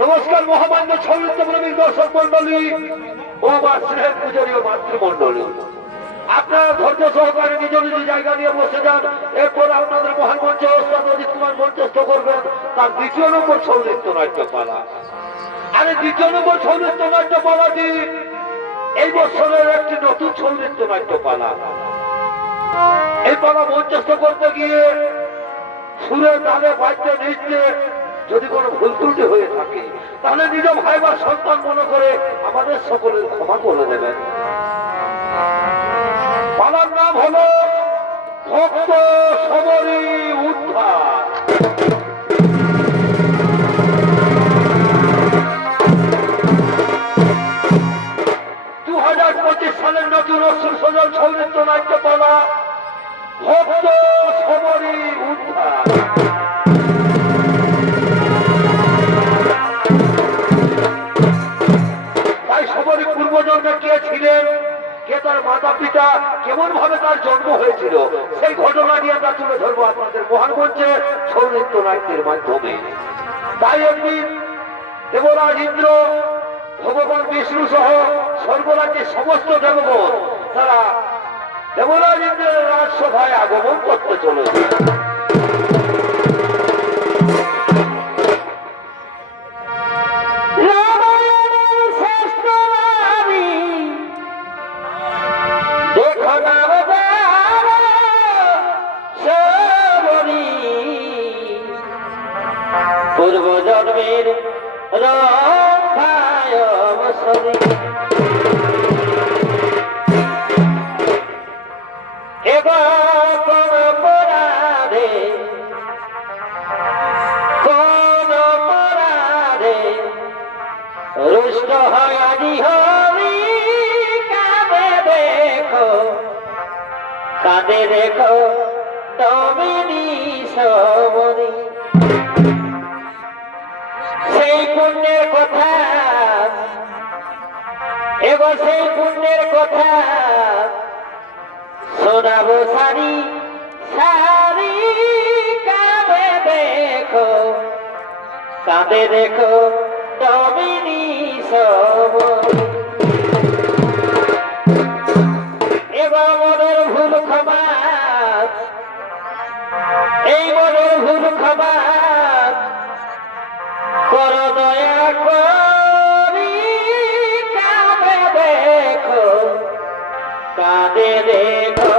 নমস্কার মহামান্য সৌমিত্র প্রেমিক দর্শক মন্ডলী ও আমার স্নেহের পূজনীয় মাতৃমন্ডলী, আপনারা ধৈর্য সহকারে নিজ নিজ জায়গা নিয়ে বসে যান। এরপর আপনাদের মহান মঞ্চে ওস্তাদ অজিত কুমার মঞ্চস্থ করবেন তার 2য় নম্বর ছৌ নৃত্য নাট্যপালা। আর 2য় নম্বর ছৌ নৃত্য নাট্যপালাটি এই বছরের একটি নতুন ছৌ নৃত্য নাট্যপালা। এই পালা মঞ্চস্থ করতে গিয়ে সুরে তালে বাদ্যে নৃত্যে যদি কোনো ভুল ত্রুটি হয়ে থাকে তাহলে নিজ ভাই বা সন্তান মনে করে আমাদের সকলের ক্ষমা করে দেবেন। পালার নাম হলো ভক্ত সমরী উদ্ধার। 2025 সালের নতুন অশ্রু সজল ছৌ নৃত্য নাট্যপালা ভক্ত সমরী উদ্ধার। পূর্বজন্মে কে ছিলেন, কে তার মাতা পিতা, কেমন ভাবে তার জন্ম হয়েছিল, সেই ঘটনা নিয়ে আমরা তুলে ধরবো আপনাদের মহান মঞ্চে ছৌ নৃত্য নাট্যের মাধ্যমে। তাই একদিন দেবরাজ ইন্দ্র, ভগবান বিষ্ণু সহ স্বর্গরাজ্যের সমস্ত দেবগণ তারা দেবরাজ ইন্দ্রের রাজসভায় আগমন করতে চলেছে। পূর্বজন্মের রক্ষায় অবসরে কোন পরাধে রুষ্ট হয় আজি হরি কাঁদে দেখো তবে নিশবরী। সেই পুণ্যের কথা সেই পুণ্যের কথা শোনাবো সারি সারি কাঁদে দেখো তমিনী সবরী। এবার মনের ভুল ক্ষমা, এই মনের ভুল ক্ষমা কর দয়া করি। কাঁদে দেখো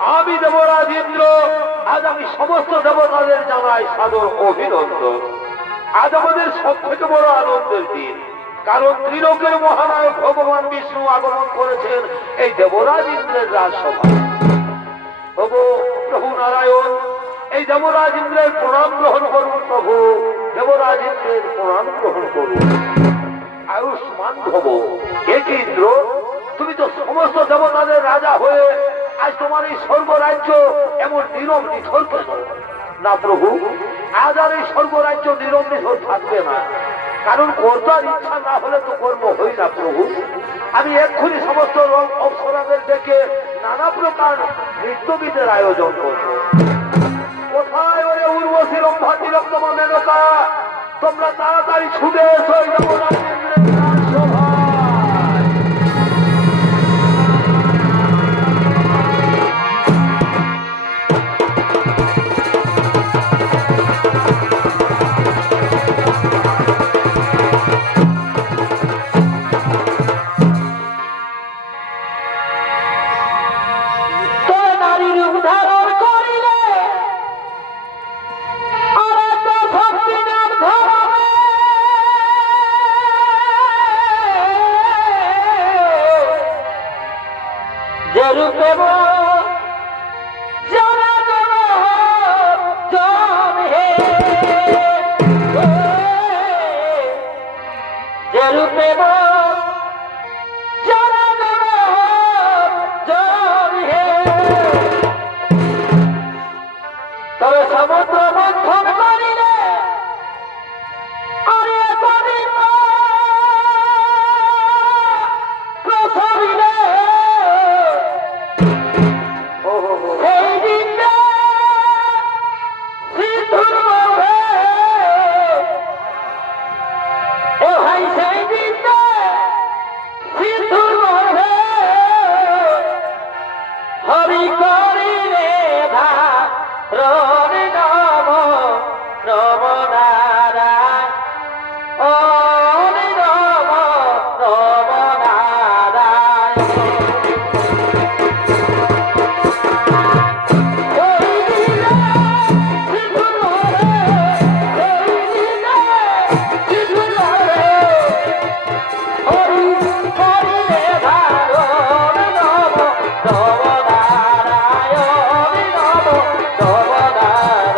আমি দেবরাজ ইন্দ্র আজ আমি সমস্ত দেবতাদের জানাই সাদর অভিনন্দন। আজ আমাদের সব থেকে বড় আনন্দের দিন, কারণ ত্রিলোকের মহানায়ক ভগবান বিষ্ণু আগমন করেছেন এই দেবরাজ ইন্দ্রের রাজসভায়। প্রভু নারায়ণ, এই দেবরাজ ইন্দ্রের প্রণাম গ্রহণ করুন। প্রভু দেবরাজ ইন্দ্রের প্রণাম গ্রহণ করুন। আয়ুষ্মান ভব। কে কি ইন্দ্র, তুমি তো সমস্ত দেবতাদের রাজা হয়ে আজ তোমার এই স্বর্গরাজ্য এমন নীরব নিথর কেন? না প্রভু, আজ আর এই স্বর্গরাজ্য নীরব নিথর থাকবে না, কারণ কর্তার ইচ্ছা না হলে তো কর্ম হই না প্রভু। আমি এক্ষুনি সমস্ত অপ্সরাদের ডেকে নানা প্রকার নৃত্যগীতের আয়োজন করব। কোথায় ওরে উর্বশী রম্ভা তিলোত্তমা মেনকা, তোমরা তাড়াতাড়ি ছুটে এসো এই দেবরাজ ইন্দ্রের রাজসভায়। তবে নারীর উদাহরণ করিলে আর একটা শক্তি নাম ধরবে। যে রূপে যে রূপে তবে সমুদ্র মন্থন করিলে আরে কদিন প্রসবিলে সেই দিনটা সিন্ধুর মধ্যে ও ভাই সেই দিনটা সিন্ধুর মধ্যে হরি করিলে ধারণ নম নম নারায়ণ ও নম নম নারায়ণ। ওই দিনে সিন্ধুর মধ্যে, ওই দিনে সিন্ধুর মধ্যে হরি করিলে ধারণ নম নম নারায়ণ নম নম নারায়ণ।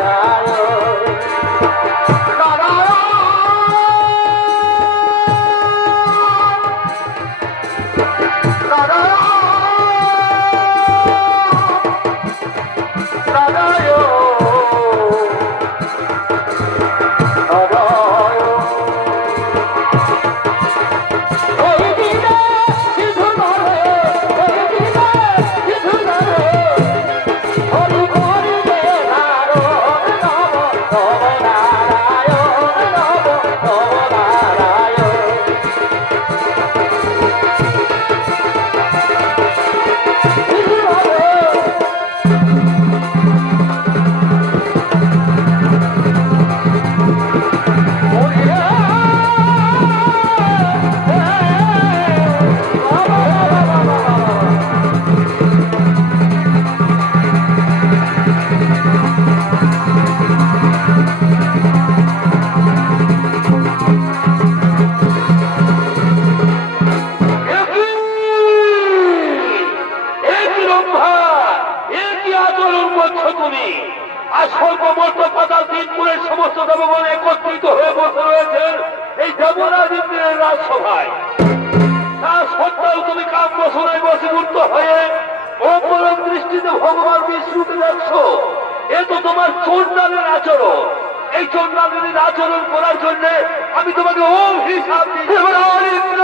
ওই দিনে সিন্ধুর মধ্যে, ওই দিনে সিন্ধুর মধ্যে হরি করিলে ধারণ নম নম নারায়ণ নম নম নারায়ণ। সিন্ধুর মধ্যে সমস্ত দেবগণ একত্রিত হয়ে বসে রয়েছেন এই দেবরাজ ইন্দ্রের রাজসভায়। তা সত্ত্বেও তুমি কাম বসনায় বসীভূত হয়ে অপরম দৃষ্টিতে ভগবান বিষ্ণুকে দেখছো। এ তো তোমার চন্ডালের আচরণ। এই চন্ডালের আচরণ করার জন্য আমি তোমাকে অভিশাপ দিচ্ছি। দেবরাজ ইন্দ্র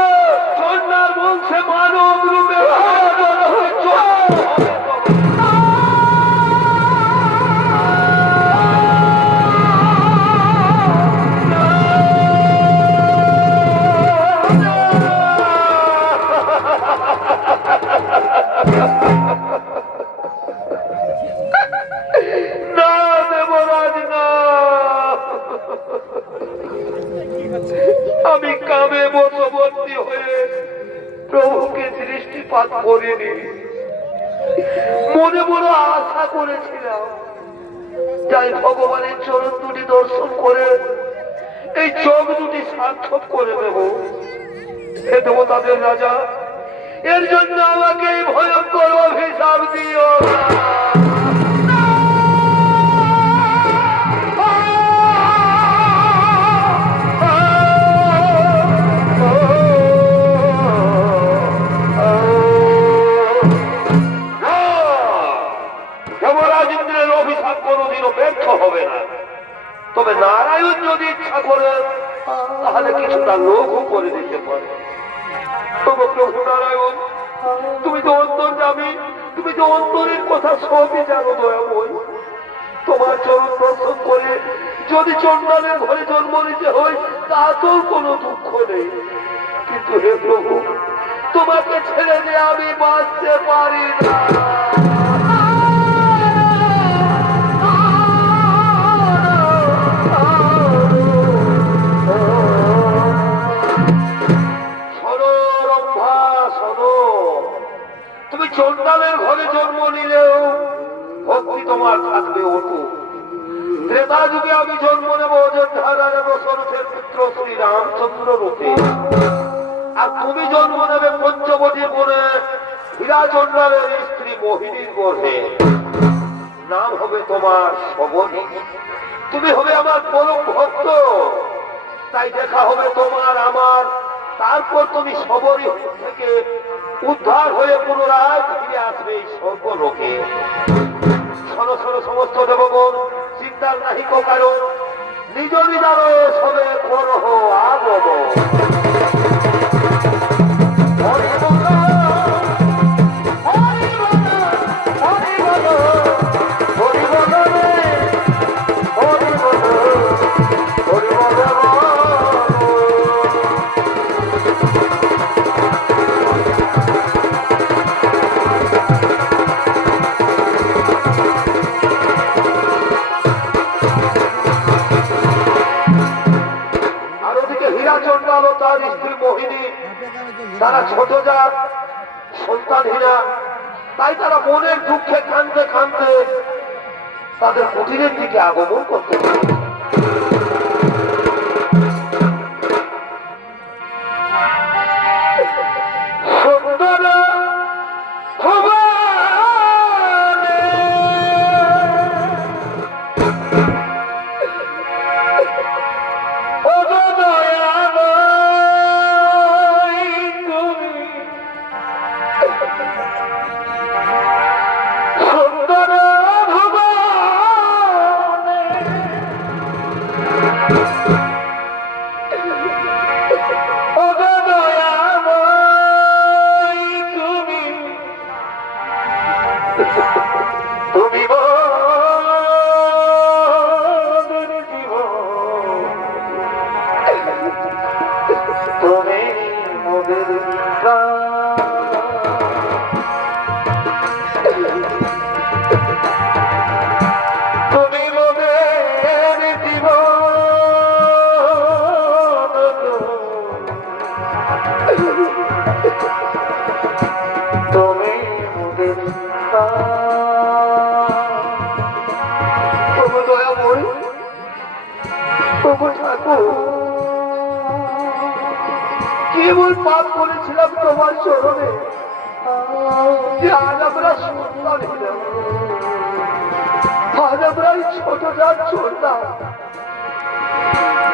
চন্ডাল বংশে মানব রূপে না দেবরাজ না, আমি কামে বশবর্তী হয়ে প্রভুকে দৃষ্টিপাত করিনি। মনে বড় করেছিলাম। তাই ভগবানের চরণ দুটি দর্শন করে এই চোখ দুটি সার্থক করে দেব। হে দেবতাদের রাজা, এর জন্য আমাকে এই ভয়ঙ্কর অভিশাপ দিও না। যমরাজ ইন্দ্রের অভিশাপ কোনোদিনও ব্যর্থ হবে না। তবে নারায়ণ যদি ইচ্ছা করে তাহলে কিছুটা লোকও করে দিতে পারে। তবে প্রভু নারায়ণ, তুমি তো অন্তর্যামী, তুমি তো অন্তরের কথা সবই জানো দয়াময়। তোমার চরণ দর্শন করে যদি চন্ডালের ঘরে জন্ম নিতে হয় তাতেও কোনো দুঃখ নেই। কিন্তু হে প্রভু, তোমাকে ছেড়ে দিয়ে আমি বাঁচতে পারি না। তুমি চন্ডালের ঘরে জন্ম নিলেও ভক্তি তোমার থাকবে অটুট। ত্রেতা যুগে আমি জন্ম নেব অযোধ্যা রাজা দশরথের পুত্র শ্রী রামচন্দ্র রূপে, আর তুমি জন্ম নেবে পঞ্চবটী বনে হীরা চন্ডালের স্ত্রী মোহিনীর গর্ভে। নাম হবে তোমার শবনী। তুমি হবে আমার পরম ভক্ত, তাই দেখা হবে তোমার আমার। তারপর তুমি শবরী থেকে উদ্ধার হয়ে পুনরায় ফিরে আসবে এই স্বর্গলোকে। শোনো শোনো সমস্ত দেবগণ, চিন্তার নাহি কো কারণ, নিজ নিজারয়ে সবে করহ আগমন। তার স্ত্রী মোহিনী তারা ছোট জাত, সন্তানহীনা, তাই তারা মনের দুঃখে কাঁদতে কাঁদতে তাদের কুটিরের দিকে আগমন করতে পারে। কেবল পাপ করেছিলাম তোমার চরণে, যে আজ আমরা সন্তান হলাম। আজ আমরা এই ছোট জাত চলতাম,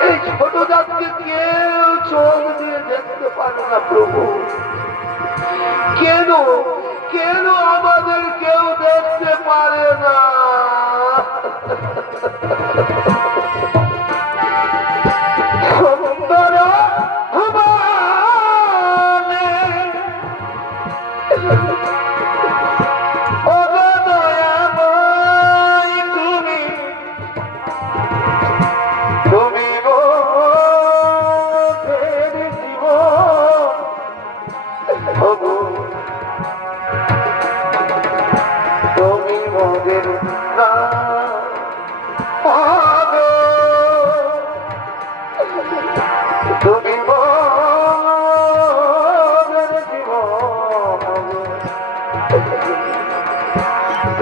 এই ছোট জাতকে কেউ চোখ দিয়ে দেখতে পারে না প্রভু। কেন কেন আমাদের কেউ দেখতে পারে না?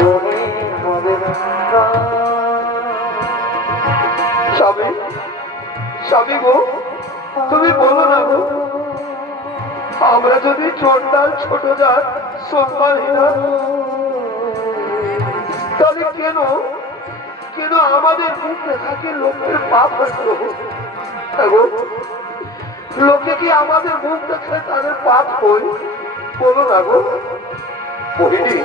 তুমি স্বামী, স্বামী গো, তুমি বলো না গো, আমরা যদি চোরটাল ছোট যান সম্মানহীনা, তাহলে কেন কেন আমাদের মুখ দেখাকে লোকের পাপ হতো? লোকে কি আমাদের মুখ দেখে তাদের পাপ হই? বলো না গো মোহিনী,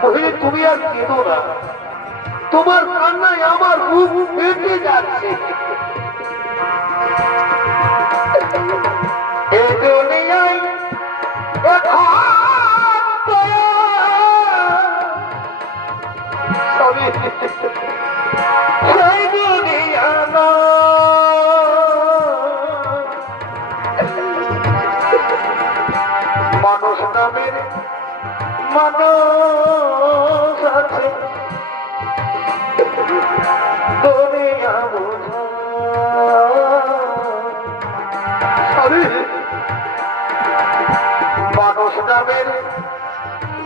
মোহিনী তুমি আর কেঁদো না, তোমার কান্নায় আমার মুখ ফেটে যাচ্ছে। এই দুনিয়ায় সেই দুনিয়া না, মানুষ নামের মানুষ আছে, দুনিয়া বোঝা মানুষ নামের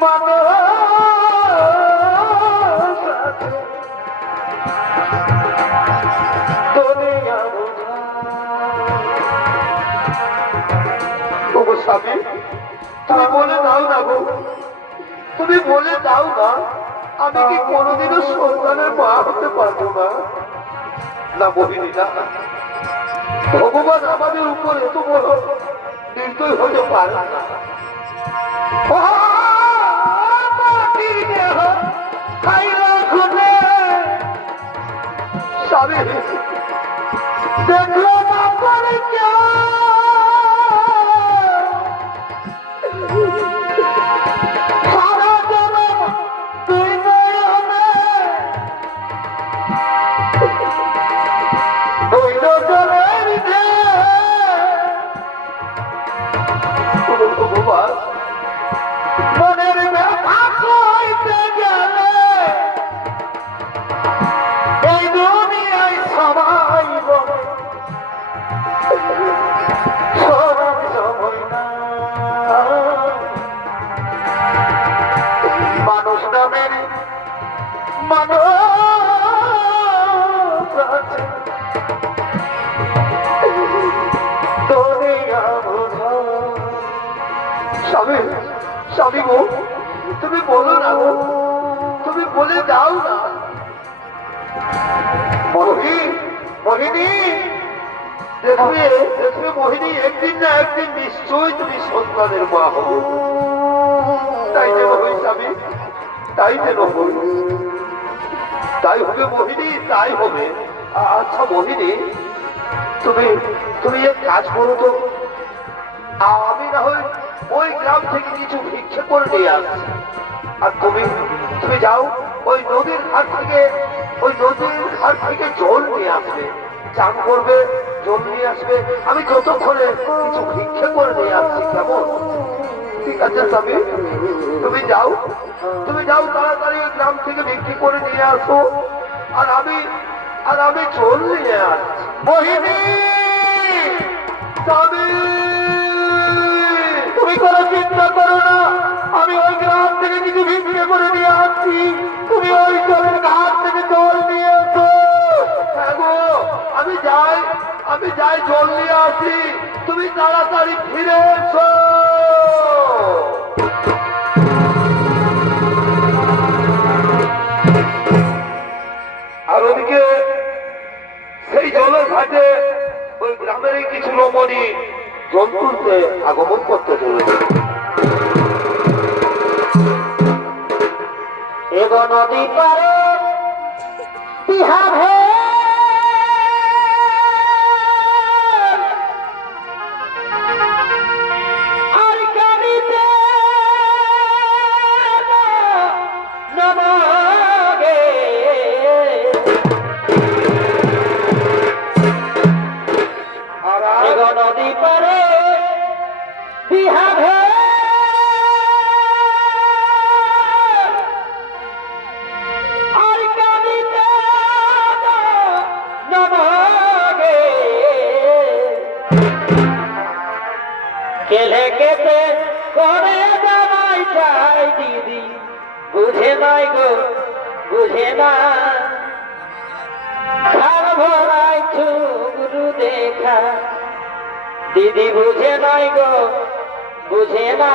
মানুষ আছে, দুনিয়া বোঝা। তবু স্বামী, তুমি বলে দাও না গো, তুমি বলে দাও না, আমি কি কোনোদিনও সন্তানের মা হতে পারবো না? না মোহিনী না, ভগবান আমাদের উপর এত বড় নির্দয় হতে পারে না। স্বামী দেখলো না করে সারা জনম তুই নয়নে বইল জলের ভগবান মনের ব্যথা কইতে গেলে এই দুনিয়ায় সবাই বলে সবার সময় না, মানুষ নামের মানুষ আছে, দুনিয়া বোঝা। স্বামী, স্বামী গো, তুমি বলো না গো, তুমি বলে দাও না। মোহিনী, দেখবে দেখবে মোহিনী, একদিন না একদিন নিশ্চয়ই তুমি সন্তানের মা হবে। তাই যেন হই স্বামী, তাই যেন হই, তাই হবে মোহিনী, তাই হবে। আচ্ছা মোহিনী, তুমি তুমি এক কাজ করো তো, আমি না হয় ওই গ্রাম থেকে কিছু ভিক্ষে করে নিয়ে আসছি, আর তুমি তুমি যাও ওই নদীর ঘাট থেকে জল নিয়ে আসবে, চান করবে, জল নিয়ে আসবে, আমি যতক্ষণে কিছু ভিক্ষে করে নিয়ে আসছি, কেমন? ঠিক আছে স্বামী, তুমি যাও তাড়াতাড়ি ওই গ্রাম থেকে ভিক্ষে করে নিয়ে আসো, আর আমি জল নিয়ে আসছি। মোহিনী, স্বামী, তুমি কোনো চিন্তা করো না, আমি ওই গ্রাম থেকে কিছু ভিক্ষে করে নিয়ে আসছি, তুমি ওই জলের ঘাট থেকে জল নিয়ে এসো। হ্যাঁ গো, আমি যাই জল নিয়ে আসি, তুমি তাড়াতাড়ি ফিরে এসো। আর ওদিকে সেই জলের ঘাটে ওই গ্রামের কিছু রমণী জল তুলতে আগমন করতে চলেছে। এগো নদী পারে বিহাভে আর কানিতে নমগে, এগো নদী পারে বিহাভে কেলে কেটে করে জানাই চাই দিদি, বুঝে নাই গো বুঝে না খান ভরাই গুরু দেখা দিদি বুঝে নাই গো বুঝে না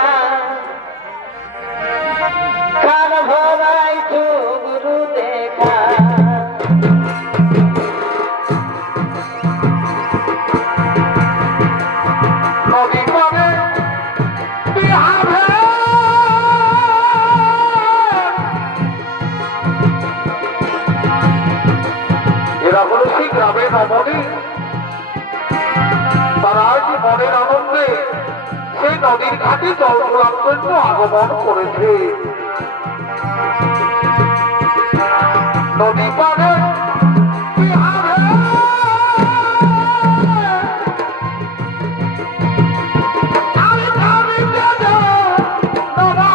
খান ভরাই গুরু দেখা নদী পাবে বিহারে এরা হলো সেই গ্রামের রমণী তারা আজ মনের আনন্দে সেই নদীর ঘাটে জল তোলার জন্য আগমন করেছে নদী পারে বিহারে আমি জানি যে দাদা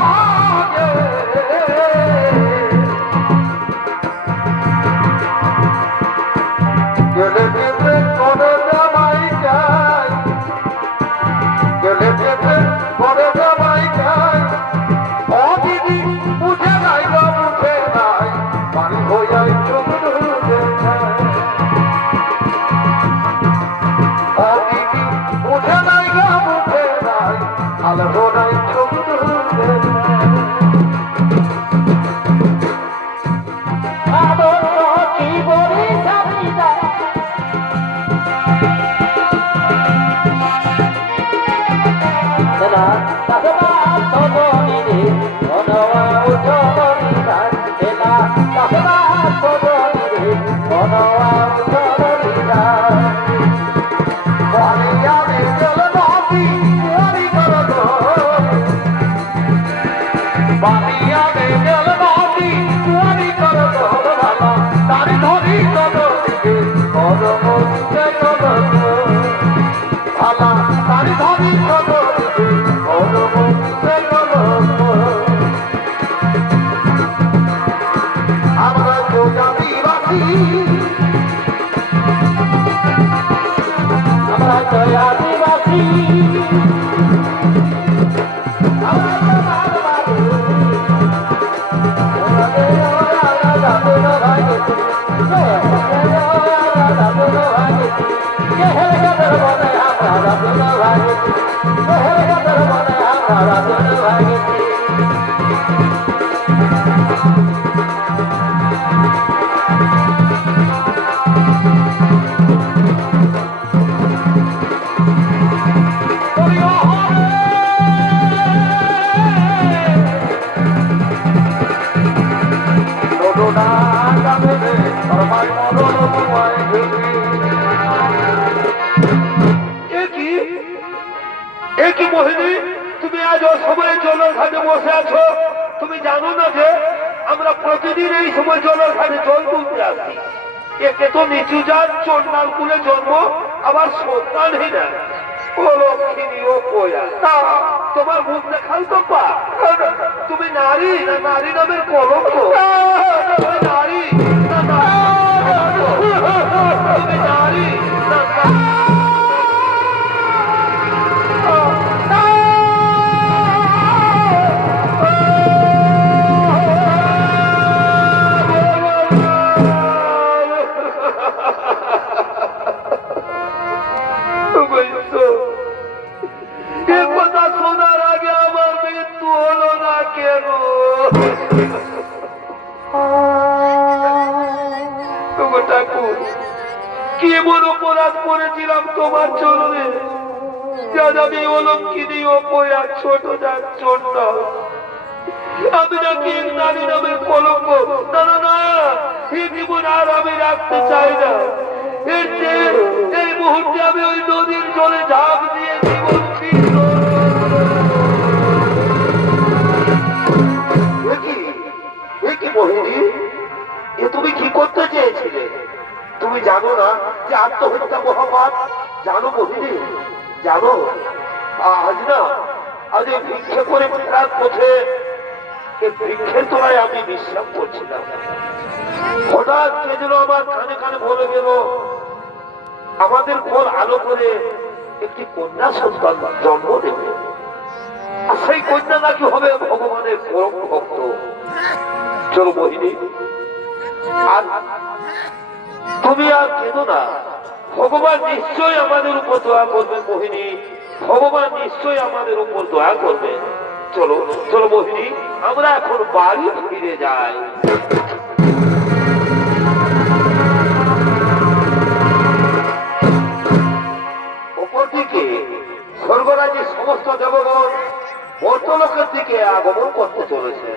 গেলে গেলে করে জামাই যাই গেলে গেলে করে জামাই যাই ও দিদি বুঝে নাই গো বুঝে নাই পানি হইয়া চুপ রুজে ও দিদি বুঝে নাই গো বুঝে নাই আলো নাই চুপ রুজে আদর কি বলি যাবি না না তাহবা তবনি রে মনওয়া উঠনি না এলা তাহবা তবনি রে মনওয়া উঠনি না বালিয়া রে গেল নদী ওরি করো বালিয়া রে গেল নদী ওরি করো ভালো তারি ধরি করো করো মুছে করো ভালো তারি ধরি করো করো মুছে করো আমরা তো আদিবাসী আমরা তো আদিবাসী মোহিনী তুমি আজ অসময়ে জলের ঘাটে বসে আছো তুমি জানো না যে আমরা প্রতিদিন এই সময় জলের ঘাটে জল তুলতে আসি একে তো নিচু জাত চন্ডাল কুলে জন্ম আবার সন্তানই না ও লক্ষ্মী ও কোয়া তা তোমার মুখ দেখাল তো পা তুমি নারী না নারী নামের কলঙ্ক তুমি নারী না তুমি নারী না শোনার আগে আমার মৃত্যু হলো না কেন ঠাকুর কি এমন অপরাধ করেছিলাম তোমার চরণে যার আমি অলঙ্কিনী অপয়া ছোট যার ছোট আমি নাকি নারী নামের কলঙ্ক না না না এই জীবন আর আমি রাখতে চাই না এর চেয়ে এই মুহূর্তে আমি ওই নদীর জলে ঝাঁপ দিয়ে জীবন মোহিনী এ তুমি কি করতে চেয়েছিলে তুমি জানো না যে আত্মহত্যা মহাপাপ জানো মোহিনী জানো আজ না আজ এই ভিক্ষে করে ফেরার পথে বৃক্ষের তলায় আমি বিশ্রাম করছিলাম হঠাৎ কে যেন আমার কানে কানে বলে গেল আমাদের ঘর আলো করে একটি কন্যা সন্তান জন্ম দেবে আর সেই কন্যা নাকি হবে ভগবানের পরম ভক্ত চলো মোহিনী আর তুমি আর কেঁদো না, ভগবান নিশ্চয়ই আমাদের উপর দয়া করবেন মোহিনী, ভগবান নিশ্চয়ই আমাদের উপর দয়া করবেন। চলো চলো মোহিনী, আমরা এখন বাড়ি ফিরে যাই। অপরদিকে স্বর্গরাজ্যের সমস্ত দেবগণ মর্ত্যলোকের দিকে আগমন করতে চলেছে।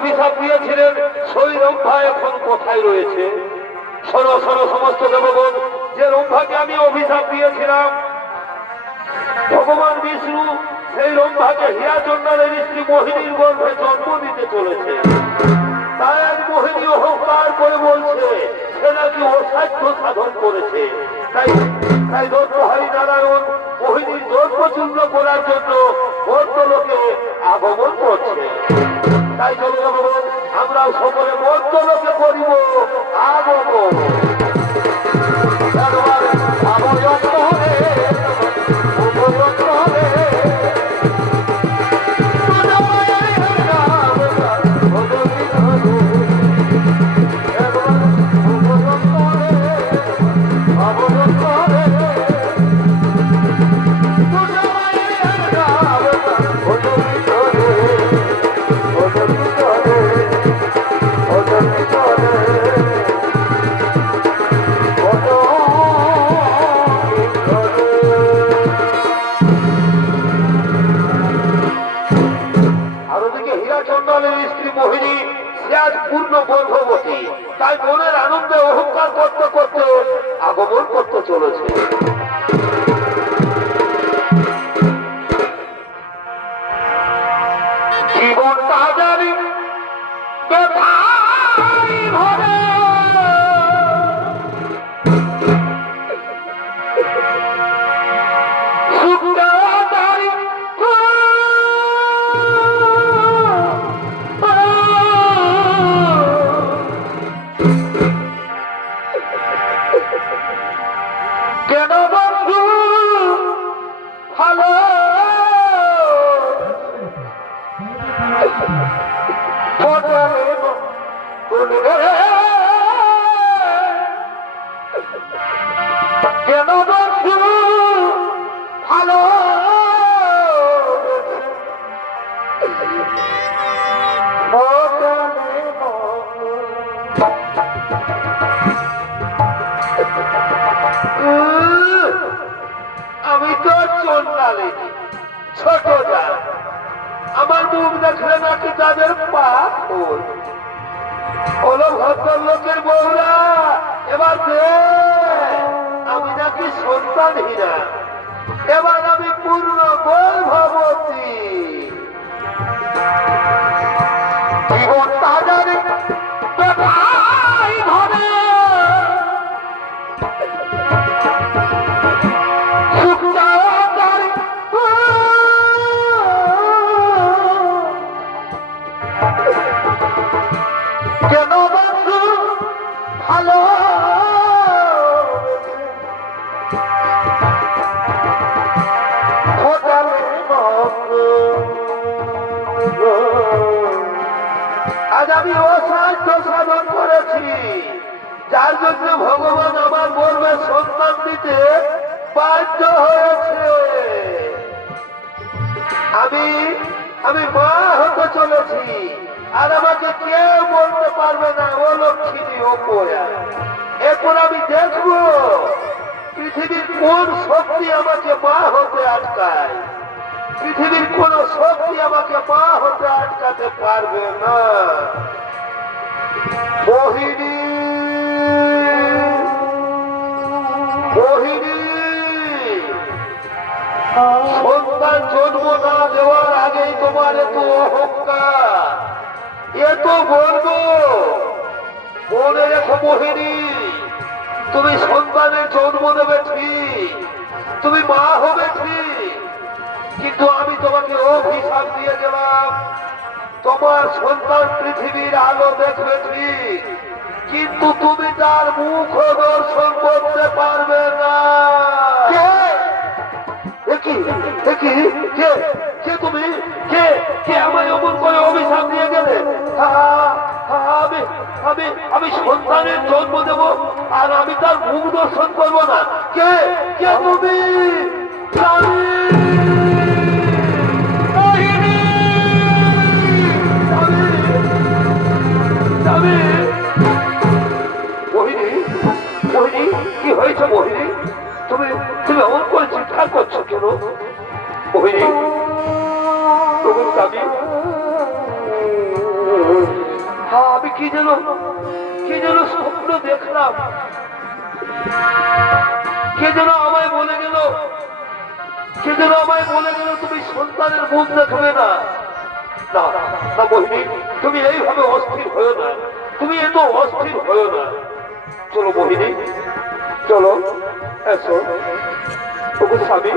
অভিশাপ দিয়েছিলেন সেই রম্ভা এখন কোথায় রয়েছে? শোনো শোনো সমস্ত দেবগণ, যে রম্ভাকে আমি অভিশাপ দিয়েছিলাম, ভগবান বিষ্ণু সেই রম্ভাকে হীরাচন্দ্রের স্ত্রী মোহিনীর গর্ভে জন্ম দিতে চলেছে। তাই আজ মোহিনী অহংকার করে বলছে সে নাকি অসাধ্য সাধন করেছে। তাই তাই দত্তহারী নারায়ণ মোহিনীর দর্পচূর্ণ করার জন্য মর্ত্যলোকে আগমন করছে। তাই জগৎ আমরা সকলে মর্ত্যলোকে করিব আগমন। পূর্ণ গর্ভবতী, তাই মনের আনন্দে অহংকার করতে করতে আগমন করতে চলেছে। জীবনটা জানি কেন বন্ধু ভালো কেন বন্ধু ভালো আমি তো চন্ডালে ছোট যা, আমার মুখ দেখলে নাকি তাদের পাপ হলো ভদ্রলোকের বউরা। এবার আমি নাকি সন্তানহীনা, এবার আমি পূর্ণ গর্ভবতী। আমি অসাধ্য সাধন করেছি, যার জন্য ভগবান আমার গর্ভে সন্তান দিতে বাধ্য হয়েছে। আমি মা হতে চলেছি, আর আমাকে কেউ বলতে পারবে না ও লক্ষ্মী ও পয়া। এরপর আমি দেখবো পৃথিবীর কোন শক্তি আমাকে মা হতে আটকায়। পৃথিবীর কোন শক্তি আমাকে মা হতে আটকাতে পারবে না। মোহিনী, মোহিনী, সন্তান জন্ম না দেওয়ার আগেই তোমার এত অহংকার, এত গর্ব। মনে রেখো মোহিনী, তুমি সন্তানের জন্ম দেবে ঠিক, তুমি মা হবে ঠিক, কিন্তু আমি তোমাকে অভিশাপ দিয়ে গেলাম। তোমার সন্তান পৃথিবীর আলো দেখবে ঠিক, কিন্তু তুমি তার মুখ দর্শন করতে পারবে না। তুমি কে কে আমায় অমন করে অভিশাপ দিয়ে গেলে? আমি সন্তানের জন্ম দেব আর আমি তার মুখ দর্শন করবো না? কে কে তুমি? মোহিনী, মোহিনী, কি হয়েছে মোহিনী? তুমি তুমি অমন করে চিৎকার করছো কেন মোহিনী? আমি কি যেন স্বপ্ন দেখলাম, কে যেন আমায় বলে গেল তুমি সন্তানের মুখ দেখবে না। না না মোহিনী, তুমি এইভাবে অস্থির হয়েও না, তুমি এত অস্থির হয়েও না। চলো মোহিনী, চলো, এসো। ওগো স্বামী,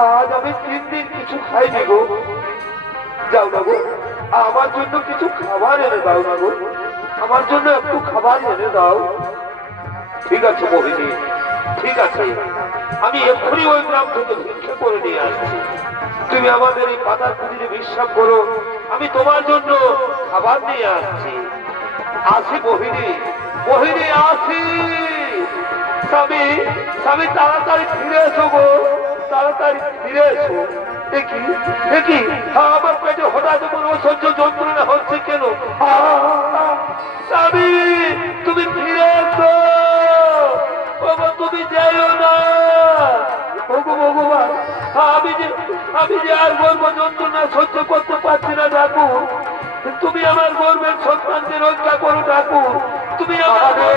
আজ আমি 3 দিন কিছু খাইনি গো। যাও না গো, আমার জন্য কিছু খাবার এনে দাও না গো, আমার জন্য একটু খাবার এনে দাও। ঠিক আছে মোহিনী, ঠিক আছে, আমি এক্ষুনি ওই গ্রাম থেকে ভিক্ষে করে নিয়ে আসছি। তুমি আমাদের এই পাতার কুটিরে বিশ্বাস করো, আমি তোমার জন্য খাবার নিয়ে আসছি। আসি মোহিনী, মোহিনী আসি। স্বামী, স্বামী, তাড়াতাড়ি ফিরে এসো গো, তাড়াতাড়ি ফিরে এসো। দেখি দেখি আমার পেটে হঠাৎ কোনো অসহ্য যন্ত্রণা হচ্ছে কেন? স্বামী, তুমি ফিরে এসো, তুমি যাইও না। ওগো ভগবান, আমি যে আর গর্ব যন্ত্রণা সহ্য করতে পারছি না ঠাকুর, তুমি আমার গর্বের সন্তানকে রক্ষা করো ঠাকুর, তুমি আমাদের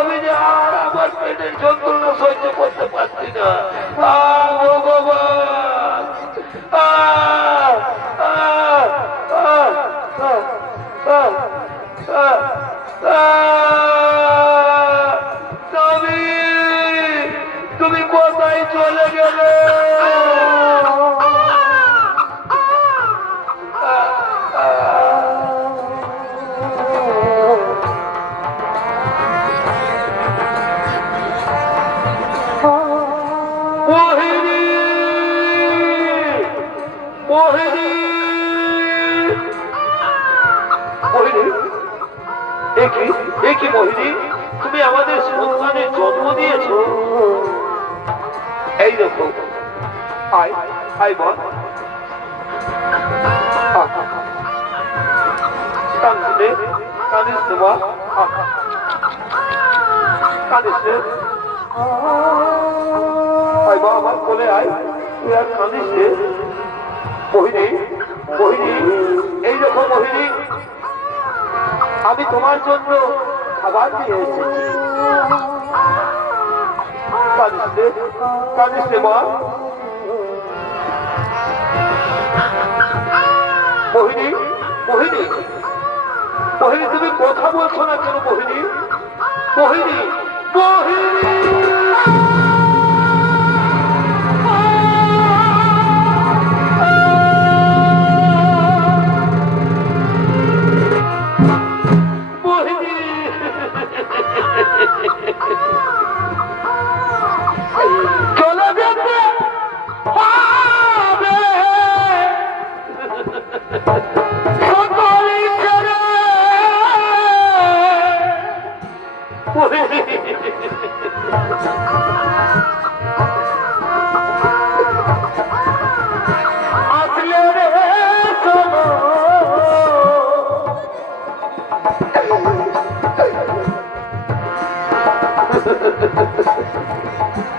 আমি যে আর আমার পেটের যন্ত্রণা সহ্য করতে পারছি না। ভগবান, স্বামী, তুমি কোথায় চলে গেলে? মোহিনী, মোহিনী, মোহিনী, এ কি মোহিনী, তুমি আমাদের সন্তানের জন্ম দিয়েছো? এই দেখো, আয় আয় বল, কাঁদিস কাঁদিস মা, কাঁদিস রে, আয় বা আমার কোলে আয়, তুই আর কাঁদিস রে। মোহিনী, মোহিনী, এই দেখো মোহিনী, আমি তোমার জন্য খাবার নিয়ে এসেছি। কাঁদিস রে মা, মোহিনী, মোহিনী, মোহিনী, তুমি কথা বলছো না কেন মোহিনী? মোহিনী, মোহিনী, চলে যেতে হবে সকলেই ছেড়ে। আসলে রে শোনো,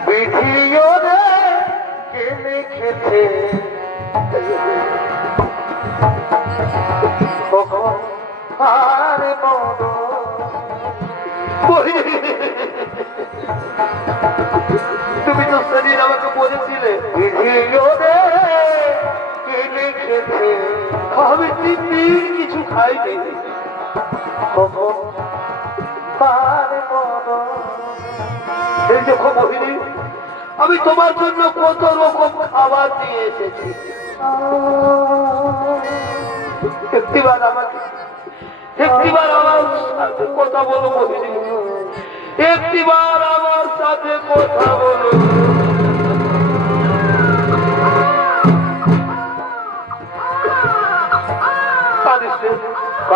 বিধিও রে কে লিখেছে কখন আর মন। তুমি তো সেদিন আমাকে বলেছিলে বিধিও রে কে লিখেছে, আমি 3 দিন কিছু খাইনি কখন আর মন। এই দেখো মোহিনী, আমি তোমার জন্য কত রকম খাবার নিয়ে এসেছি। একটিবার আমাকে, একটিবার আমার সাথে কথা বলো মোহিনী, একটিবার আমার সাথে কথা বলো।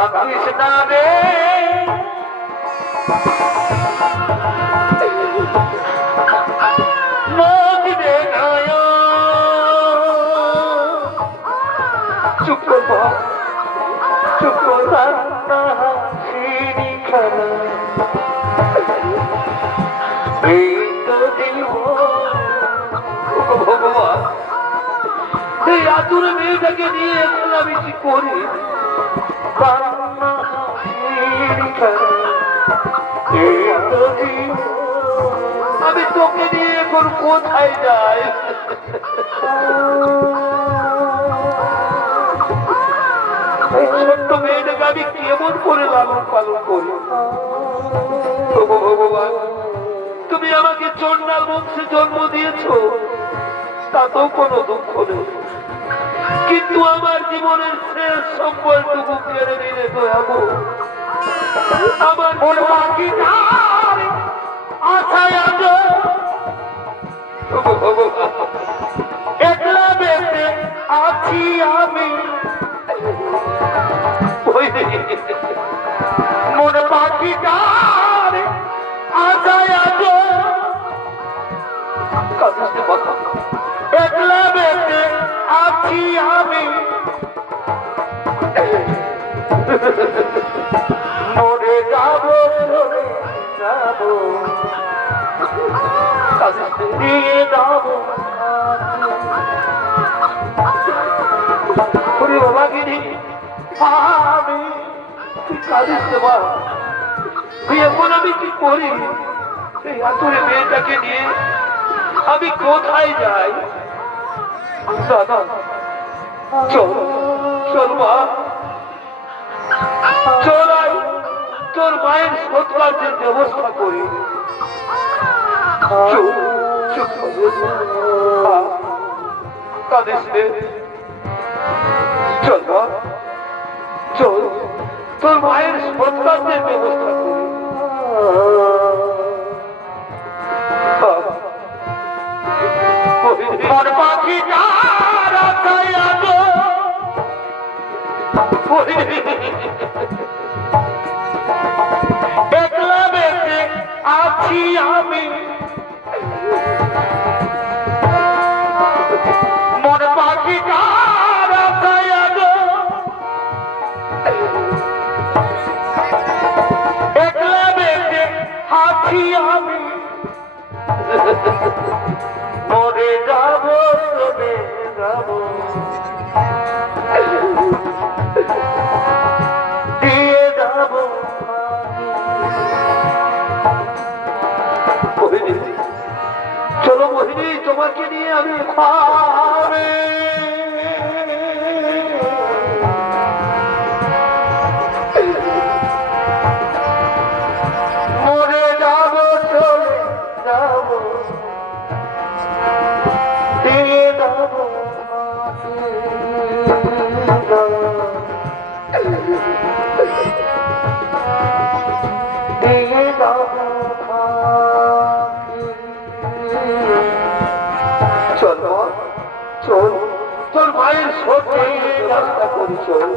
কাঁদিস না রে, চুপ কর, চুপ কর, খানা এই তো ভগবান, এই আতুরে মেয়েটাকে নিয়ে এখন আমি কি করি? আমি তোকে নিয়ে এখন কোথায় যাই? ছোট্ট মেয়েটাকে আমি কেমন করে লালন পালন করি? ভগবান, তুমি আমাকে চন্ডাল বংশে জন্ম দিয়েছ, তাতেও কোনো দুঃখ নেই, কিন্তু আমার জীবনের শেষ সম্বলটুকু কেড়ে নিলে দয়াবো। আমার বাকি আশায় আছো একলা বেঁচে আছি আমি, মন পাখিটার আশায় আছো একলা বেঁচে আছি আমি, মরে যাবো চলে যাবো দিয়ে যাবো। বাবা গিরি আমি, তুই কাঁদিস মা, তুই এখন আমি কি করি? এই আতুরে মেয়েটাকে নিয়ে আমি কোথায় যাই? দাদা চল, চল মা, চল, তোর মায়ের সৎকার্যের ব্যবস্থা করি। কাঁদিস রে, চল মা, চল, তোর মায়ের সৎকার্যের ব্যবস্থা করি। মন পাখি একলা বেঁচে আছি আমি, মন পাখি একলা বেঁচে আছি আমি, মরে যাবো চলে যাবো দিয়ে যাবো। চলো মোহিনী, তোমাকে নিয়ে আমি দিয়ে দাও ফাঁকি। চল মা, চল, তোর মায়ের শোধ নিয়ে রাস্তা করি, চল।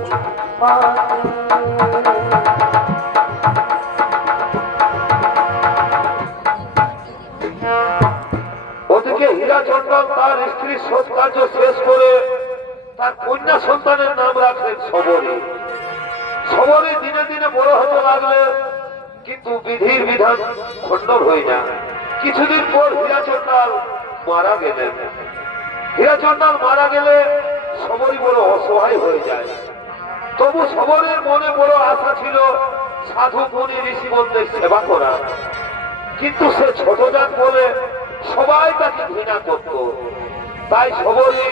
ওদিকে হীরাচন্দ্র তার স্ত্রীর শোধ কার্য শেষ করে তার কন্যা সন্তানের নাম রাখলেন শবরী। শবরী দিনে দিনে বড় হতে লাগলে, কিন্তু বিধির বিধান খণ্ডন হয়ে না। কিছুদিন পর হীরাচন্দ্র মারা গেলেন। হীরাচন্দ্র মারা গেলে শবরী বড় অসহায় হয়ে যায়। তবু শবরীর মনে বড় আশা ছিল সাধু মুনি ঋষিবন্ধের সেবা করা, কিন্তু সে ছোট জাত বলে সবাই তাকে ঘৃণা করত। তাই শবরী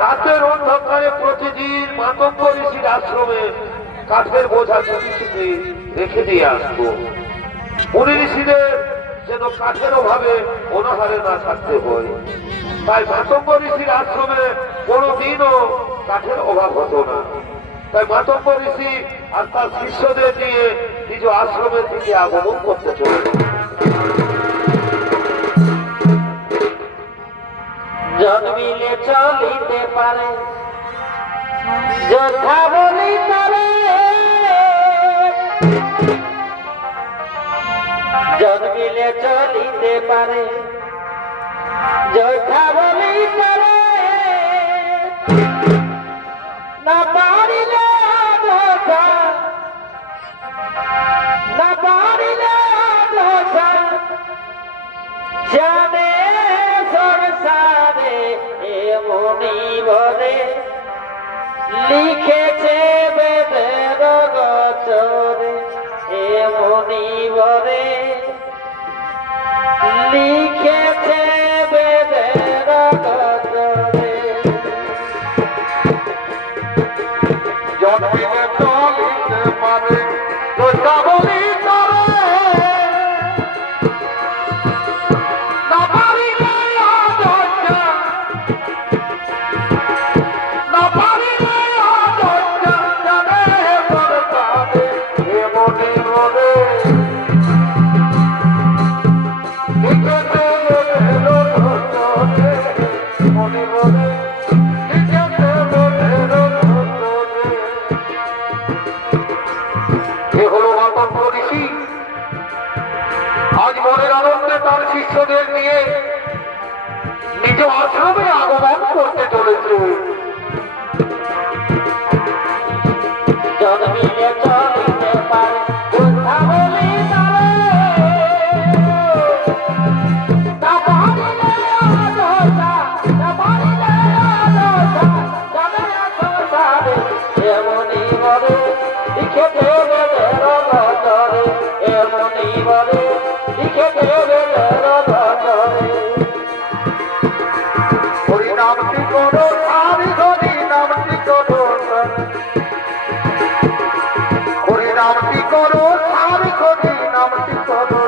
রাতের অন্ধকারে প্রতিদিন মাতঙ্গ ঋষির আশ্রমে কাঠের বোঝা ছুটি ছুটি রেখে দিয়ে আসতো। মুনি ঋষিদের যেন কাঠের অভাবে অনাহারে না থাকতে হয়। তাই মাতঙ্গ ঋষির আশ্রমে কোনোদিনও কাঠের অভাব হতো না। তাই মাতঙ্গ ঋষি আর তার শিষ্যদের নিয়ে নিজ আশ্রমের দিকে আগমন করতে চলে। জন্মিলে চলিতে পারে যথা বলি তারে, জন্মিলে চলিতে পারে যথা বলি তারে, না পারিলে ধোঁকা, না পারিলে ধোঁকা, জানে সংসারে এমনি ভরে লিখেছে বেদের গচরে, এমনি ভরে লিখেছে বেদের গচরে। জন্মিলে চলিতে পারে যথা বলি তারে, না পারিলে অধৈর্য, না পারিলে অধৈর্য, জানে সংসারে এমনি ভরে লিখেছে বেদের গচরে, এমনি ভরে লিখেছে বেদের গচরে। এ হলো মাতঙ্গ ঋষি। আজ মনের আনন্দে তার শিষ্যদের নিয়ে নিজ আশ্রমে আগমন করতে চলেছে। জন্মিলে চলিতে পারে যথা বলি তারে, না পারিলে অধৈর্য, না পারিলে অধৈর্য, জানে সংসারে এমনি ভরে লিখেছে বেদের গচরে, এমনি ভরে লিখেছে বেদের গচরে। হরিনামটি করো, হরি হরি নামটি করো, হরিনামটি করো, হরি হরি নামটি করো।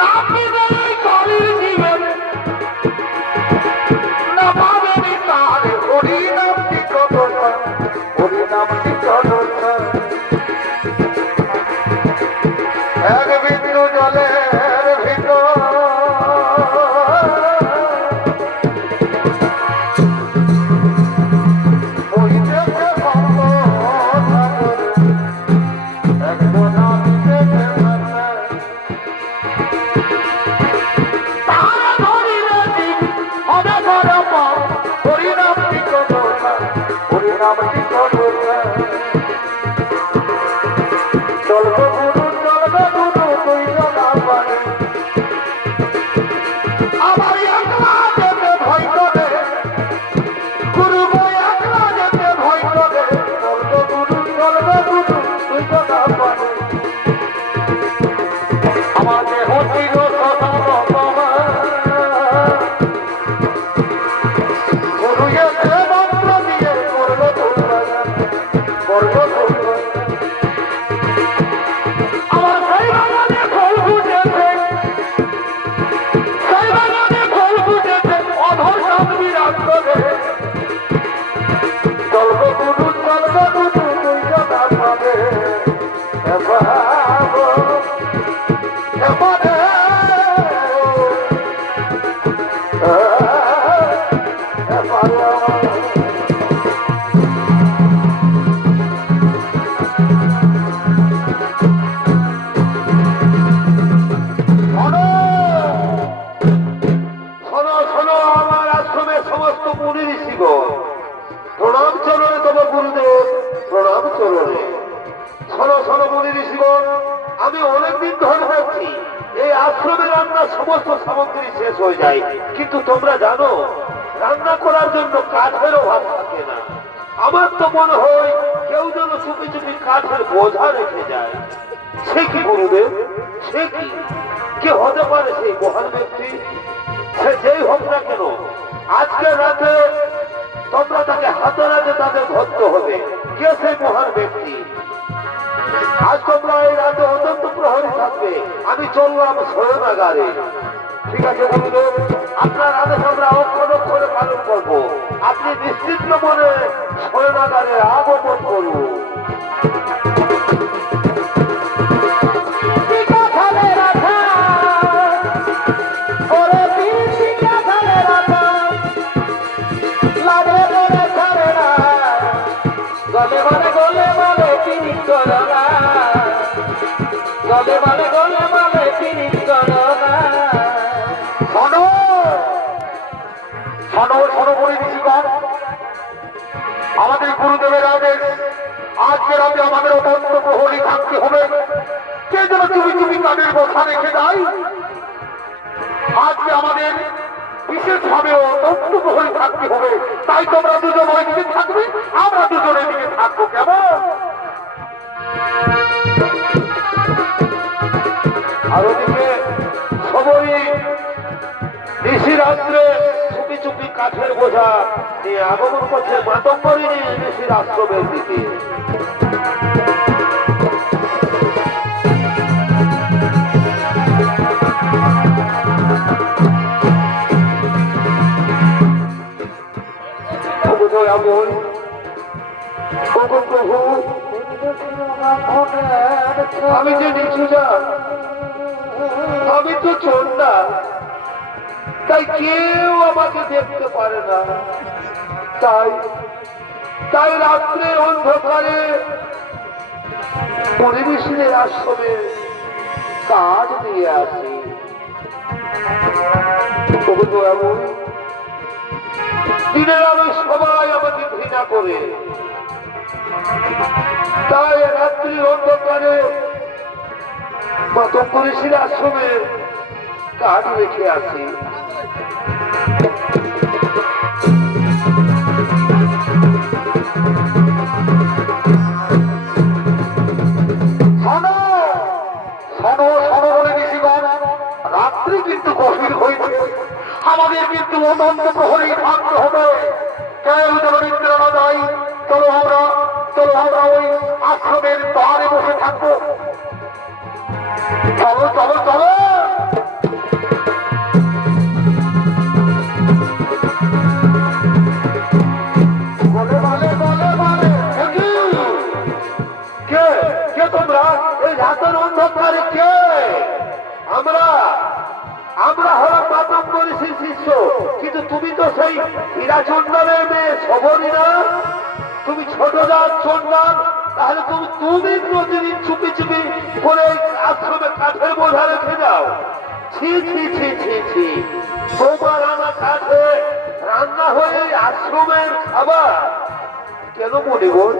নামটি বলে কলির জীবন, না পাবেনি তার হরিনামটি করো, হরিনামটি করো। এক বিন্দু জলের ভিতর বইতেছে বঙ্গোপসাগর, এক বোনা মিশেছে ভাষা। রান্নার সমস্ত সামগ্রী শেষ হয়ে যায়, কিন্তু তোমরা জানো রান্না করার জন্য কাঠের অভাব থাকে না। আমার তো মনে হয় কেউ যেন চুপি চুপি কাঠের বোঝা রেখে যায়। সে কি গুরুদেব? সে কি? কে হতে পারে সেই মহান ব্যক্তি? সে যেই হোক না কেন, আজকে রাতে তোমরা তাকে হাতে রাতে তাদের ধরতে হবে। কে সেই মহান ব্যক্তি? আজ তোমরা এই রাতে অত্যন্ত প্রহরী থাকবে। আমি চললাম শয়নাগারে। ঠিক আছে গুরুদেব, আপনার আদেশ আমরা অক্ষর অক্ষরে পালন করবো। আপনি নিশ্চিন্ত মনে শয়নাগারে আগমন করুন। আমাদের গুরুদেবের আদেশ, আজকে রাতে আমাদের অত্যন্ত প্রহরী থাকতে হবে। কে যেন চুপি চুপি কাঠের বোঝা রেখে দেয়। আজকে আমাদের বিশেষভাবে অত্যন্ত প্রহরী থাকতে হবে। তাই তোমরা দুজন ওই দিকে থাকবে, আমরা দুজন এদিকে থাকবো। কেমন? আর ওদিকে সবই নিশি রাত্রে চুপি চুপি কাঠের বোঝা নিয়ে আগমন করছে মাতঙ্গরী নিশির আশ্রমের দিকে। আমি যে নিচু যা, আমি তো চোর না, তাই কেউ আমাকে দেখতে পারে না। তাই তাই রাত্রে অন্ধকারে পরিবেশের আশ্রমে কাজ দিয়ে আসি। এমন দিনের আলো সবাই আমাকে ঘৃণা করে, তাই রাত্রি অন্ধকারে মাতঙ্গরীর আশ্রমে কাজ রেখে আসি। রাত্রি কিন্তু গভীর হয়েছে, আমাদের কিন্তু অনন্ত প্রহরী থাকতে হবে। কেউ যেন নিদ্র না যায়। চলো আমরা ওই আশ্রমের দ্বারে বসে থাকবো। চলো চলো চলো। আমরা হলাম মাতঙ্গরীর শিষ্য, কিন্তু তুমি তো সেই হীরা চন্দনের মেয়ে সবরী না? তুমি ছোট জাত চন্দান, তাহলে তুমি প্রতিদিন চুপি চুপি করে আশ্রমে কাঠের বোঝা রেখে যাও। ছি ছি ছি ছি ছি, তোমার আনা কাঠে রান্না হয়ে আশ্রমের খাবার। কেন মনে বোন,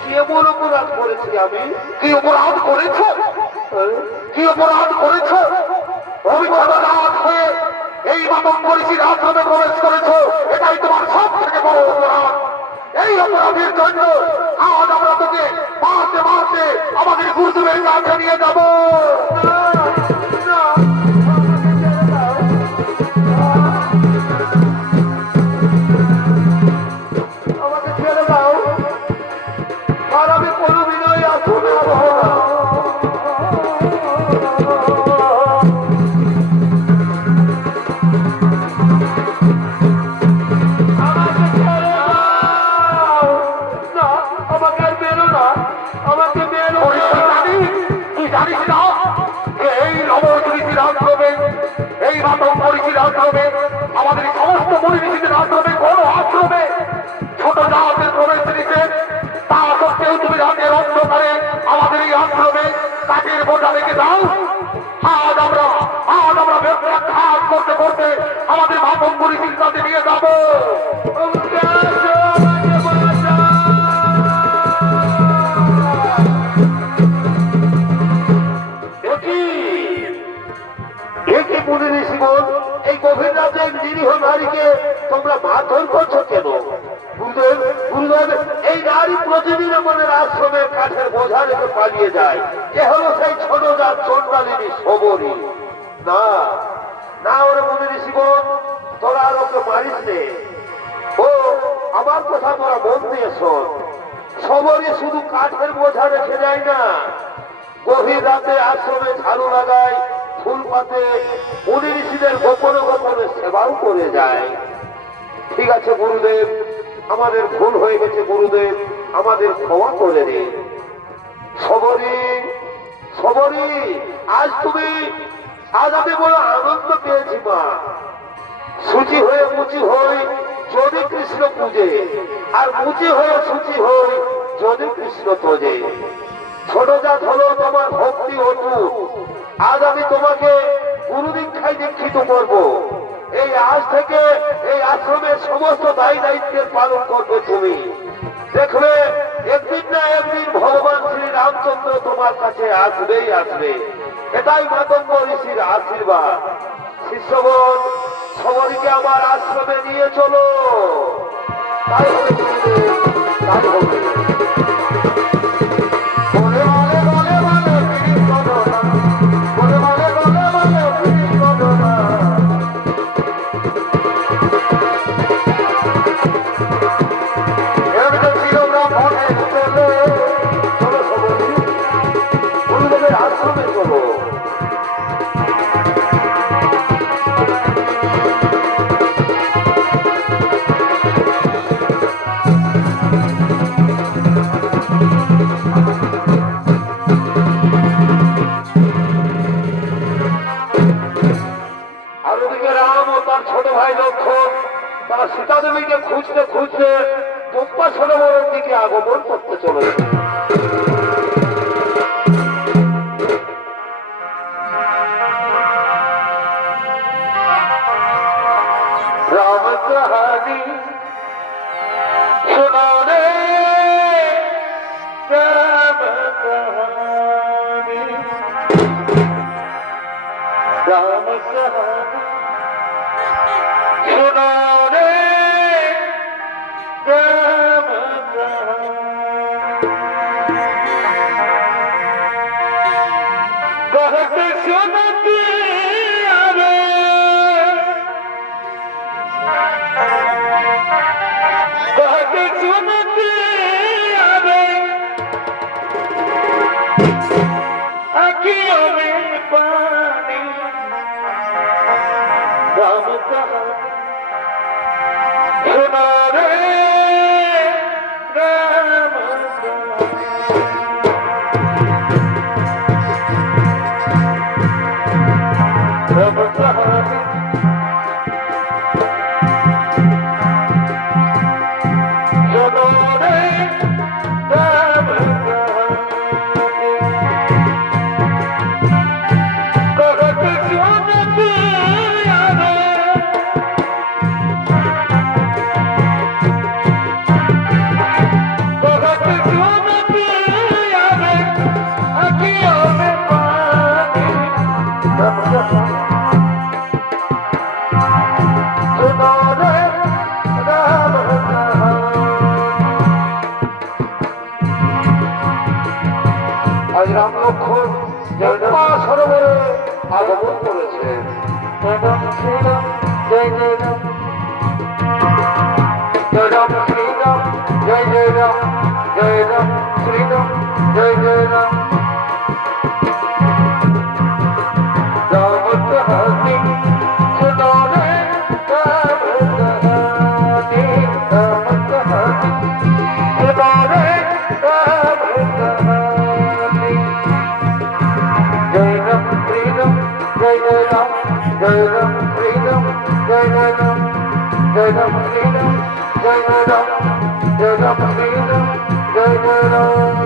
কি এমন অপরাধ করেছি আমি? কি অপরাধ করেছ? কি অপরাধ করেছ? হয়ে এই মাতঙ্গরীর আশ্রমে প্রবেশ করেছ, এটাই তোমার সব থেকে বড় অপরাধ। এই অপরাধের জন্য আজ আমরা তোকে মারতে মারতে আমাদের গুরুদেবের কাছে নিয়ে যাবো। আমাকে ছেড়ে দাও, আর আমি কোনো বিনয় আশ্রমে আসবো না। আমাদের সমস্ত মনীষীদের আশ্রমে কোন আশ্রমে ছোট জাতের প্রবেশ নিষেধ, তা সত্ত্বেও তুমি রাতের অন্ধকারে আমাদের এই আশ্রমে কাঠের বোঝা রেখে দাও। আজ আমরা ব্যাখ্যাত করতে করতে আমাদের মাতঙ্গরীর কাছে নিয়ে যাবো। মুনি ঋষিগণ, এই গভীর রাতে নিরীহ নারীকে তোমরা মারধর করছো কেন? গুরুদেব, গুরুদেব, এই নারী প্রতিদিন আমাদের আশ্রমে কাঠের বোঝা রেখে পালিয়ে যায়। এ হলো সেই ছোট জাত চণ্ডালিনী শবরী। না না, ওরে মুনি ঋষিগণ, তোরা আর ওকে মারিস নে। ও আমার কথা তোরা মন দিয়ে শোন। শবরী শুধু কাঠের বোঝা রেখে যায় না, গভীর রাতে আশ্রমে ঝাড়ু লাগায়, ফুল পাতে, মুনি ঋষিদের গোপনে গোপনে সেবাও করে যায়। ঠিক আছে গুরুদেব, আমাদের ভুল হয়ে গেছে গুরুদেব, আমাদের ক্ষমা করে দিন। শবরী, শবরী, আজ আমি বড় আনন্দ পেয়েছি মা। সুচি হয়ে মুচি হই যদি কৃষ্ণ পূজে, আর মুচি হয়ে সুচি হই যদি কৃষ্ণ তোজে। ছোট জাত হলো তোমার ভক্তি অটুট। আজ আমি তোমাকে গুরু দীক্ষায় দীক্ষিত করব। এই আজ থেকে এই আশ্রমের সমস্ত দায়ী দায়িত্বের পালন করবে তুমি। দেখবে একদিন না একদিন ভগবান শ্রী রামচন্দ্র তোমার কাছে আসবেই আসবে। এটাই মাতঙ্গ ঋষির আশীর্বাদ। শিষ্যগণ, সবাইকে আমার আশ্রমে নিয়ে চলো। তাই হবে গুরুদেব, তাই হবে। গুরুদেবের আশ্রমে চলো। আর ওদিকে রাম ও তার ছোট ভাই লক্ষ্মণ তারা সীতা দেবীকে খুঁজতে খুঁজতে পম্পা সরোবরের দিকে আগমন করতে চলেছে। রাম কাহানি শোনো রে, রাম কাহানি, রাম কাহানি শোনো রে, রাম कहते सुनती आवे, कहते सुनती आवे, आँखियों में पानी। राम कहानी सुना रे, राम राम कहानी सुनो रे, राम कहानी कहत सुनती आवे, कहत सुनती आवे, आँखियों में पानी। राम कहानी सुनो रे, राम कहानी। আজ রাম লক্ষ্মণ পম্পা সরোবরে আগমন করেছেন। জয় রাম শ্রীরাম, জয় জয় রাম, জয় রাম শ্রীরাম, জয় জয় রাম, জয় রাম শ্রীরাম, জয় জয় রাম। রাম কাহানি सुनो रे, राम कहानी, राम कहानी सुनो रे, राम कहानी। जय राम श्रीराम, जय जय राम, जय राम श्रीराम, जय जय राम, जय राम श्रीराम, जय जय राम, जय राम श्रीराम, जय जय राम।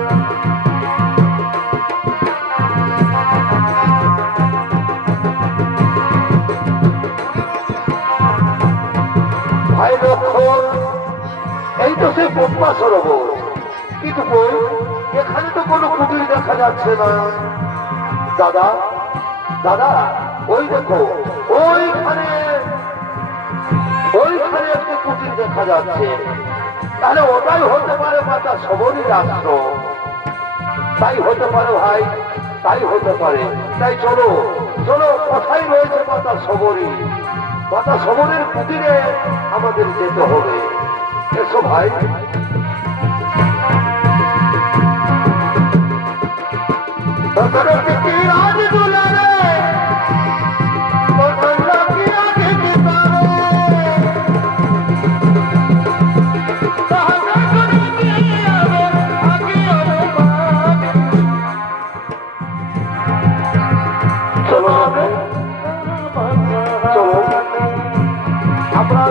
ভাই লক্ষ্মণ, এই তো সেই পম্পা সরোবর, কিন্তু কই এখানে তো কোনো কুটির দেখা যাচ্ছে না। দাদা, দাদা, ওই দেখো দেখা যাচ্ছে, তাহলে ওটাই হতে পারে মাতা সবরীর আশ্রম। তাই হতে পারে ভাই, তাই হতে পারে। তাই চলো চলো, কোথায় রয়েছে মাতা সবরী? মাতা সবরীর কুটিরে আমাদের যেতে হবে। এসো ভাই। চলো চলো, আমরা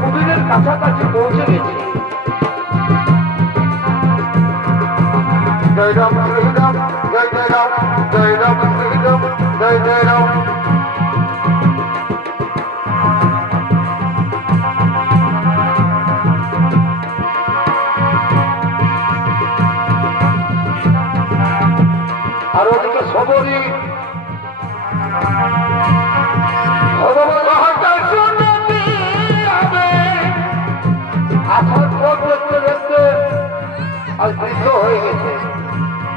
কুটিরের কাছাকাছি পৌঁছে গেছি। জয় রাম শ্রীরাম, জয় জয় রাম, জয় রাম শ্রীরাম, জয় জয় রাম। আর ওদিকে সবরী ভগবান আসার পথ দেখতে দেখতে আর বৃদ্ধ হয়ে গেছে।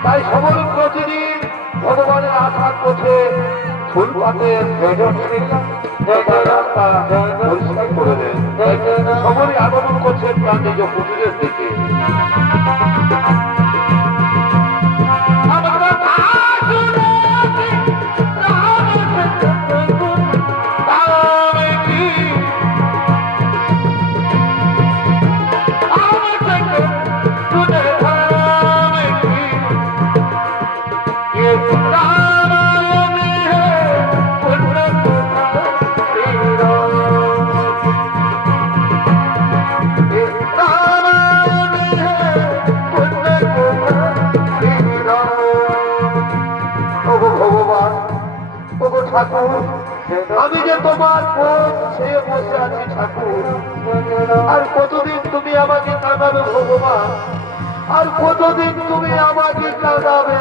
তাই সবরী প্রতিদিন ভগবানের আসার পথে ফুল পাতে রাস্তা পরিষ্কার করে দেন। সবরী আগমন করছে তার নিজ কুটিরের দিকে। ঠাকুর, আমি যে তোমার পথ ছেয়ে বসে আছি ঠাকুর, আর কতদিন তুমি আমাকে কাঁদাবে ভগবান, আর কতদিন তুমি আমাকে কাঁদাবে?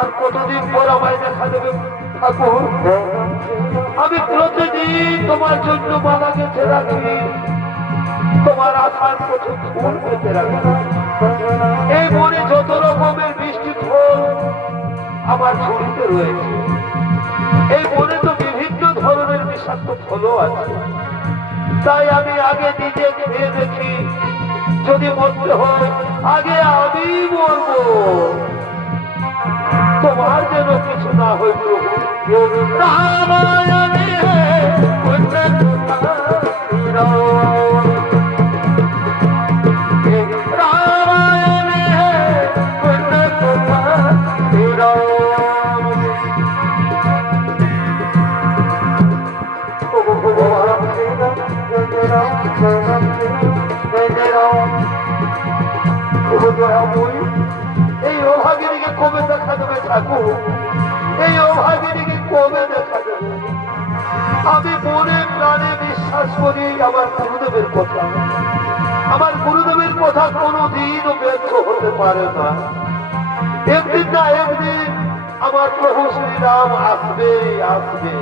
আর কতদিন পর আমায় দেখা দেবে ঠাকুর? আমি প্রতিদিন তোমার জন্য মালা গেছে রাখি, তোমার আশার পথে ফুল পেতে রাখি। এই মনে যত রকমের মিষ্টি ফল আমার ঝুড়িতে রয়েছে, এই মনে তো বিভিন্ন ধরনের বিষাক্ত ফলও আছে। তাই আমি আগে নিজে খেয়ে দেখি, যদি মরতে হয় আগে আমি মরবো, তোমার যেন কিছু না হয় প্রভু। রামায়ণে এই অভাগিনীকে কবে দেখা দেবে ঠাকুর? এই অভাগিনীকে কবে দেখা দেবে? আমি মনে প্রাণে বিশ্বাস করি আমার গুরুদেবের কথা, আমার গুরুদেবের কথা কোনোদিনও ব্যর্থ হতে পারে না। একদিন না একদিন আমার প্রভু শ্রীরাম আসবে আসবে।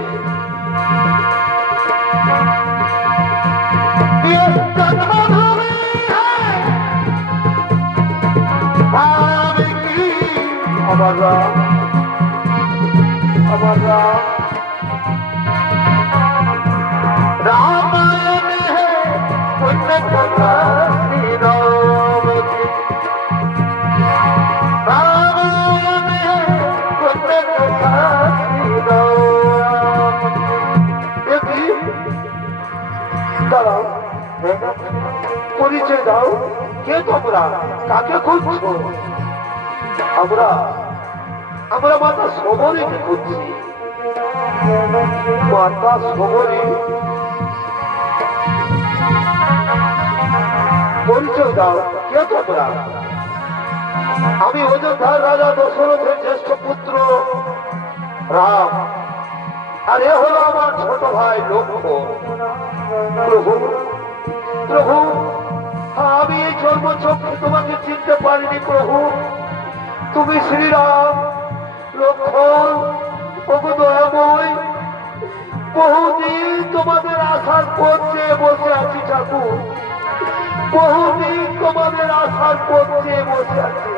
আমার রাম, আমার রাম, রামায়ণ হে পুণ্য কথা শ্রীরাম কি, রামায়ণ হে পুণ্য কথা শ্রীরাম কি। দাঁড়াও, পরিচয় দাও, কে তোমরা, কাকে খুঁজছো? আমরা আমরা মাতা সবরীকে খুঁজছি। মাতা সবরী, পরিচয় দাও, কে তোমরা? আমি অযোধ্যার রাজা দশরথের জ্যেষ্ঠ পুত্র রাম, আর এ হলো আমার ছোট ভাই লক্ষ্মণ। প্রভু প্রভু, আমি এই জন্মচক্ষে তোমাকে চিনতে পারিনি প্রভু। তুমি শ্রীরাম, লক্ষ্মণ, ওগো দয়াময়, বহুদিন তোমাদের আশার পথ চেয়ে বসে আছি ঠাকুর, বহুদিন তোমাদের আশার পথ চেয়ে বসে আছি।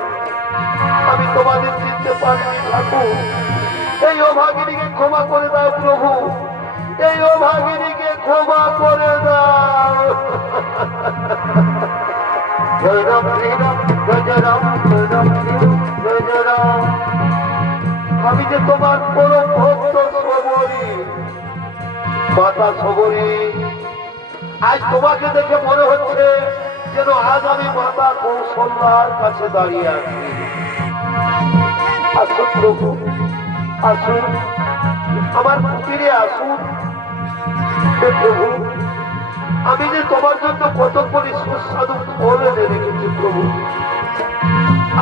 আমি তোমাদের চিনতে পারিনি ঠাকুর। এই অভাগিনীকে ক্ষমা করে দাও প্রভু, এই অভাগিনীকে ক্ষমা করে দাও। জয় রাম শ্রীরাম, জয় জয় রাম, জয় রাম শ্রীরাম, জয় জয় রাম। আমি যে তোমার পরম ভক্ত সবরী, মাতা সবরী, আজ তোমাকে দেখে মনে হচ্ছে যেন আজ আমি মাতা কৌশল্যার কাছে দাঁড়িয়ে আছি। আসুন প্রভু, আসুন, আমার কুটিরে আসুন। হে প্রভু, আমি যে তোমার জন্য কতগুলি সুস্বাদু ফল এনে রেখেছি প্রভু,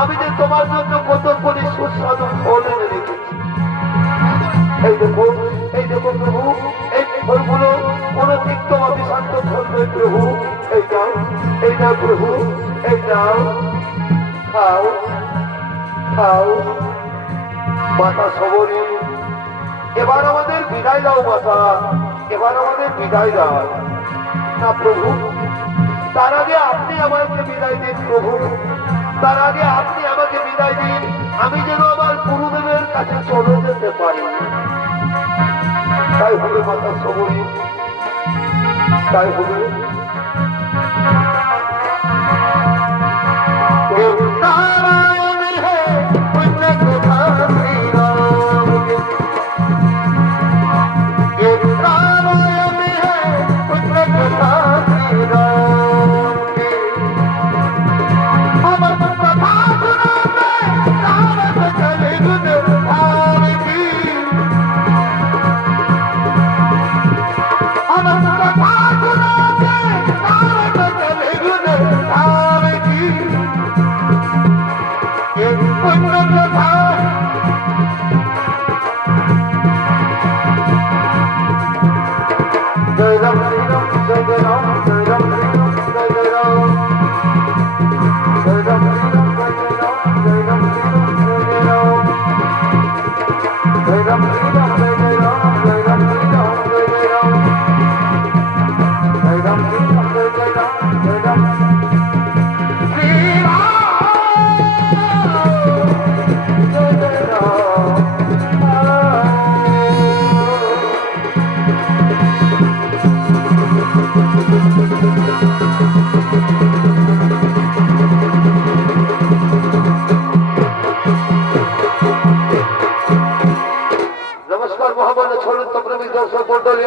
আমি যে তোমার জন্য কতগুলি সুস্বাদু ফল এনে রেখেছি। এই দেখো, এই দেখো প্রভু, এই ফলগুলো কোন তিক্ত অবিশান্ত ফল নয় প্রভু। এই নাও, এই নাও প্রভু, এই নাও, খাও খাও। মাতা সবরী, এবার আমাদের বিদায় দাও মাতা, এবার আমাদের বিদায় দাও। না প্রভু, তার আগে আপনি আমাকে বিদায় দিন প্রভু, তার আগে আপনি আমাকে বিদায় দিন, আমি যেন আমার গুরুদেবের কাছে চলে যেতে পারি। তাই হবে মাতা সবরী, তাই হবে।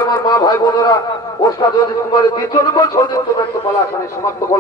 আমার মা ভাই বোনেরা, ওস্তাদ অজিত কুমারের দ্বিতীয় নম্বর ষড়যন্ত্র পালা সমাপ্ত করলেন।